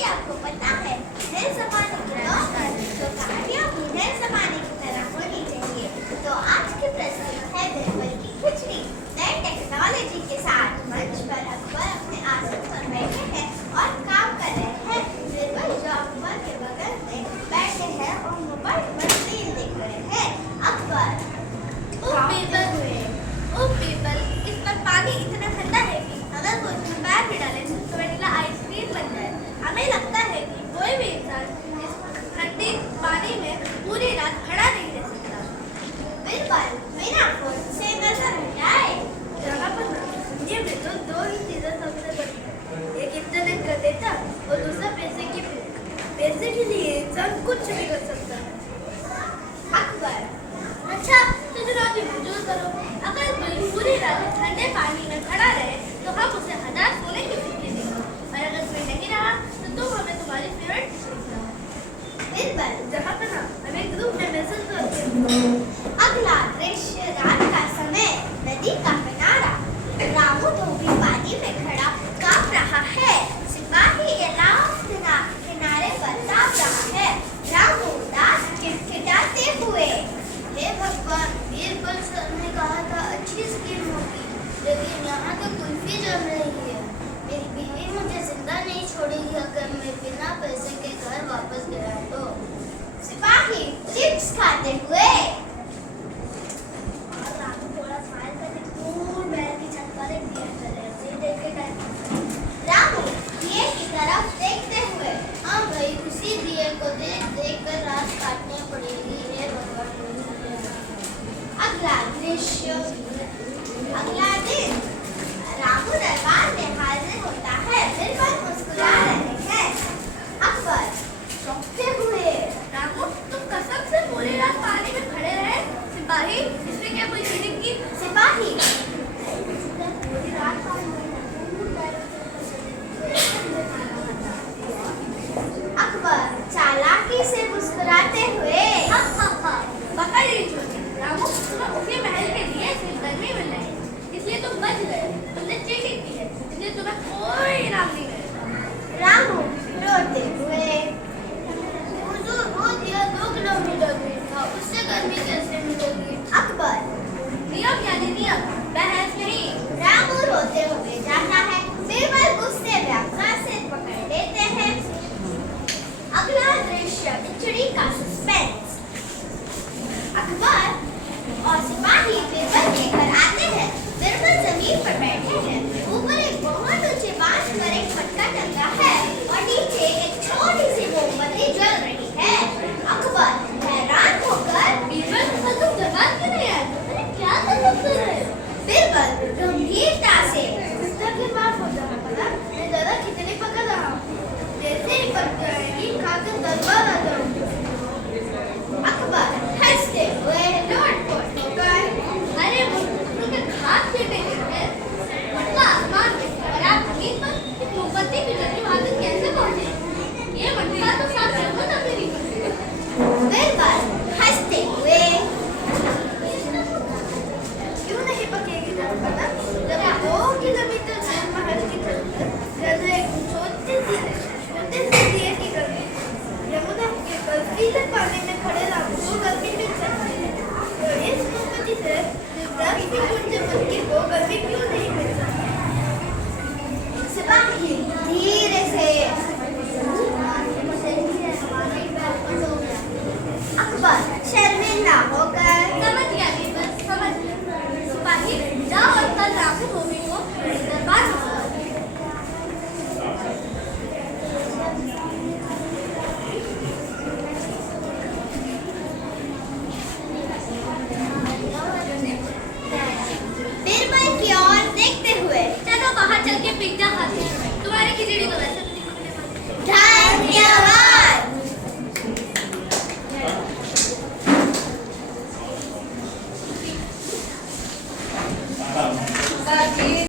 कि आपको पता है नए जमाने की नौकर तो कहानियाँ भी नए जमाने की तरह होनी चाहिए। तो आज की प्रस्तुत है बिरबल की खिचड़ी। नए टेक्नोलॉजी के साथ मंच पर अकबर अपने आसन पर बैठे हैं और काम कर रहे हैं। बिरबल जो अकबर के बगल में बैठे हैं और मोबाइल पर रील देख रहे हैं। अकबर इस पर पानी इतना ठंडा है कि अगर कोई उसमें पैर भी डाले तो वनीला आइसक्रीम बन जाए। हमें लगता है कि कोई भी इंसान इस ठंडी पानी में पूरी रात खड़ा नहीं रह सकता। बिरबल बिना फोन से नजर हटाए ये में तो दो ही चीजें सबसे बड़ी है, एक इंटरनेट का डेटा और दूसरा पैसे की भूख। पैसे के लिए इंसान कुछ भी कर सकता है। अकबर अच्छा तो चुनौती मंजूर करो। अगर कोई पूरी रात ठंडे पानी में खड़ा रहे तो हम उसे 1000 सोने की सिक्के देंगे और अगर कोई नहीं रहा तो तुम हमें तुम्हारी फेवरेट बिरबल जहाँ पर हमें ग्रुप में मैसेज करते। अगला दृश्य रात का समय, नदी का किनारा। रामू धोबी पानी में खड़ा कांप रहा है। सिपाही किनारे पर ताप रहा है। रामू दांत खिटखिटाते हुए हे भगवान, बिरबल सर ने कहा था अच्छी स्कीम होगी, लेकिन यहाँ तो कुल्फी जम रही है। मेरी बीवी मुझे जिंदा नहीं छोड़ेगी अगर मैं बिना पैसे के घर वापस गया तो। सिपाही चिप्स खाते हुए और रामू थोड़ा स्माइल करके दूर महल की छत पर एक दिया जल रहा है, उसे देख के रामू दिए की तरफ देखते हुए हाँ भाई, उसी दिए को देख कर रात काटनी पड़ेगी। हे भगवान। अगला दृश्य, अगला दिन। रामू दरबार में हाजिर होता है। बिरबल मुस्कुरा रहे हैं। अकबर चौंकते हुए रामू, तुम कसम से पूरी रात पानी में खड़े रहे? सिपाही, इसमें क्या कोई चीटिंग की? सिपाही पूरी रात पानी में अकबर चालाकी से मुस्कुराते हुए पकड़ ली चोरी। रामू, तुम्हें उसी महल के लिए सिर्फ गर्मी मिल रही है, इसलिए तुम बच गए। तुमने चीटिंग की है, इसलिए तुम्हें कोई इनाम नहीं मिलेगा। रामू रोते हुए हुजूर, वो दिया 2 किलोमीटर दूर था, उससे गर्मी कैसे मिलेगी? अकबर नियम यानी नियम, बहस नहीं। रामू रोते हुए जाता है। बिरबल गुस्से में अपना सिर पकड़ लेते हैं। अगला दृश्य खिचड़ी का सस्पेंस। अकबर और सिपाही बिरबल के घर आते हैं। बिरबल जमीन पर बैठे हैं। ऊपर एक बहुत ऊंचे बांस पर एक मटका टंगा है और नीचे एक छोटी सी मोमबत्ती जल रही है। अकबर हैरान होकर बीरबल, तुम जवाब क्यों नहीं आए? अरे क्या तकलीफ कर रहे हो? बिरबल गंभीरता से गुस्सा के माफ हो जाना पड़ा। मैं ज़्यादा खिचड़ी पका रहा हूँ, जैसे ही पक जाएगी खाकर दरबार आ जाऊंगी। अकबर हंसते हुए लोट-पोट होकर अरे वो तुमने खाद के नहीं है, मटका आसमान में और आप जमीन पर एक मोमबत्ती की जली वहाँ तक कैसे पहुँचे? ये मटका तो साफ जगह तक भी नहीं पहुँचे। बिरबल हंसते हुए क्यों नहीं पकेगी दरबार? जब 2 किलोमीटर दूर महल की छत पर जैसे एक छोटे से दिए की गर्मी, यमुना के बर्फीले पानी में खड़े रामू को गर्मी मिल सकती है, तो इस मोमबत्ती से रुद्राक्ष की कुंज मटकी को गर्मी क्यों नहीं मिल सकती? सिपाही धीरे से अकबर शर्मिंदा होकर समझ गया बीरबल, समझ गया। सिपाही जाओ